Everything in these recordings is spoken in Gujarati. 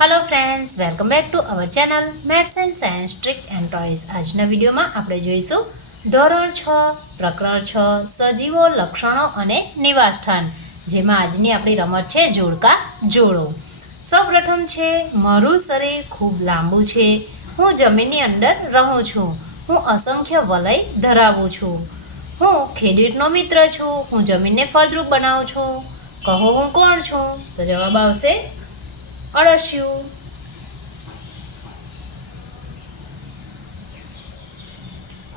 Hello friends welcome back to our channel maths and science trick and toys આજના વિડીયોમાં આપણે જોઈશું ધોરણ છ, પ્રકરણ છ, સજીવો, લક્ષણો અને નિવાસસ્થાન, જેમાં આજની આપણી રમત છે જોડકા જોડો. સૌપ્રથમ છે, મારું શરીર ખૂબ લાંબુ છે. હું જમીનની અંદર રહું છું. હું અસંખ્ય વલય ધરાવું છું. હું ખેડૂતનો મિત્ર છું. હું જમીનને ફળદ્રુપ બનાવું છું. કહો હું કોણ છું? તો જવાબ આવશે અળસિયું.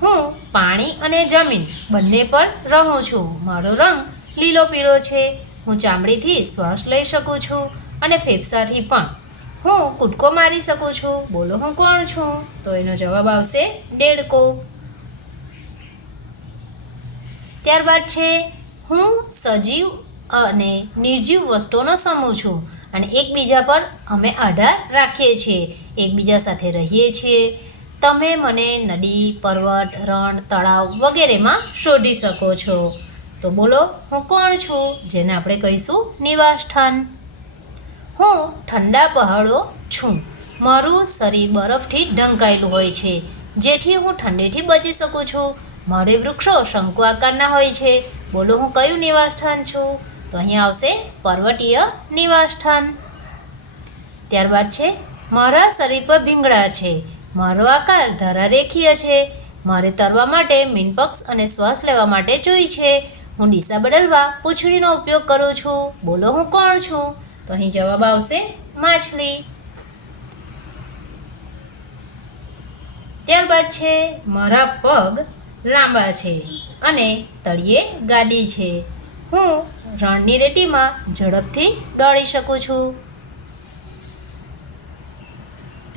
હું પાણી અને જમીન બંને પર રહું છું. મારો રંગ લીલો પીળો છે. હું ચામડીથી શ્વાસ લઈ શકું છું અને ફેફસાથી પણ. હું કૂદકો મારી શકું છું. બોલો, હું કોણ છું? તો એનો જવાબ આવશે દેડકો ત્યારબાદ છે, હું સજીવ અને નિર્જીવ વસ્તુઓનો સમૂહ છું. અને એકબીજા પર અમે આધાર રાખીએ છીએ. એકબીજા સાથે રહીએ છીએ. તમે મને નદી, પર્વત, રણ, તળાવ વગેરેમાં શોધી શકો છો. તો બોલો, હું કોણ છું? જેને આપણે કહીશું નિવાસસ્થાન. હું ઠંડા પહાડો છું. મારું શરીર બરફથી ઢંકાયેલું હોય છે. જેથી હું ઠંડીથી બચી શકું છું. મારે વૃક્ષો શંકુ આકારના હોય છે. બોલો, હું કયું નિવાસસ્થાન છું? તો અહીંયા આવશે પર્વતીય નિવાસસ્થાન. ત્યારબાદ છે, મારા શરીર પર ભીંગડા છે. મારો આકાર ધરારેખીય છે. મારે તરવા માટે મીનપક્ષ અને શ્વાસ લેવા માટે જોઈ છે. હું દિશા બદલવા પૂંછડીનો ઉપયોગ કરું છું. બોલો, હું કોણ છું? તો અહીં જવાબ આવશે માછલી. ત્યારબાદ છે, મારા પગ લાંબા છે અને તળિયે ગાડી છે. હું રણની રેતીમાં ઝડપથી દોડી શકું છું.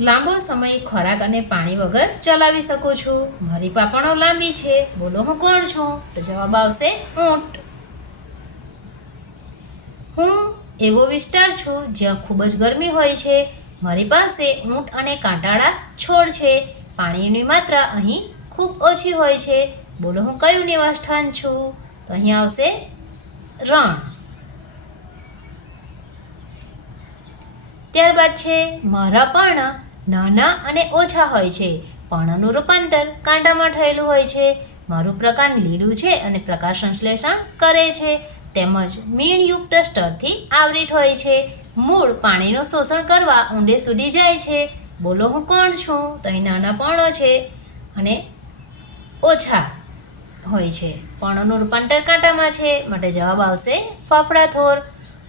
લાંબો સમય ખોરાક અને પાણી વગર ચલાવી શકું છું. મારી પાપણો લાંબી છે. બોલો, હું કોણ છું? તો જવાબ આવશે ઊંટ. હું એવો વિસ્તાર છું જ્યાં ખૂબ જ ગરમી હોય છે. મારી પાસે ઊંટ અને કાંટાળા છોડ છે. પાણીની માત્રા અહીં ખૂબ ઓછી હોય છે. બોલો, હું કયું નિવાસસ્થાન છું? તો અહીં આવશે રણ. ત્યારબાદ છે, મારા પર્ણ નાના અને ઓછા હોય છે, પર્ણનું રૂપાંતર કાંડામાં થયેલું હોય છે. મારું પ્રકાંડ લીલું છે અને પ્રકાશ સંશ્લેષણ કરે છે. તેમજ મીણયુક્ત સ્તરથી આવરિત હોય છે. મૂળ પાણીનું શોષણ કરવા ઊંડે સુધી જાય છે. બોલો, હું કોણ છું? તો અહીં નાના પર્ણો છે અને ઓછા. હોય છે. પર્ણનું રૂપાંતર કાંટામાં છે. માટે જવાબ આવશે ફાફડા થોર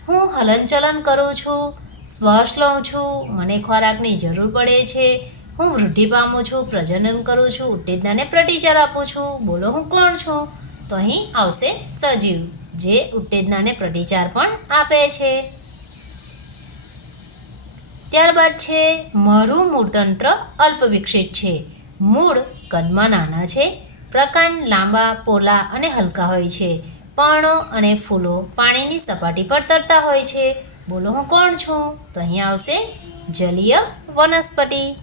હું હલનચલન કરું છું, શ્વાસ લઉં છું, મને ખોરાકની જરૂર પડે છે. હું વૃદ્ધિ પામું છું, પ્રજનન કરું છું, ઉત્તેજનાને પ્રતિચાર આપું છું. બોલો, હું કોણ છું? તો અહીં આવશે સજીવ, જે ઉત્તેજનાને પ્રતિચાર પણ આપે છે. ત્યારબાદ છે, મારું મૂળતંત્ર અલ્પ વિકસિત છે. મૂળ કદમાં નાના છે. પ્રકાંડ લાંબા, પોલા અને હલકા હોય છે. પર્ણો અને ફૂલો પાણીની સપાટી પર તરતા હોય છે. બોલો, હું કોણ છું? તો અહીંયા આવશે જલીય વનસ્પતિ.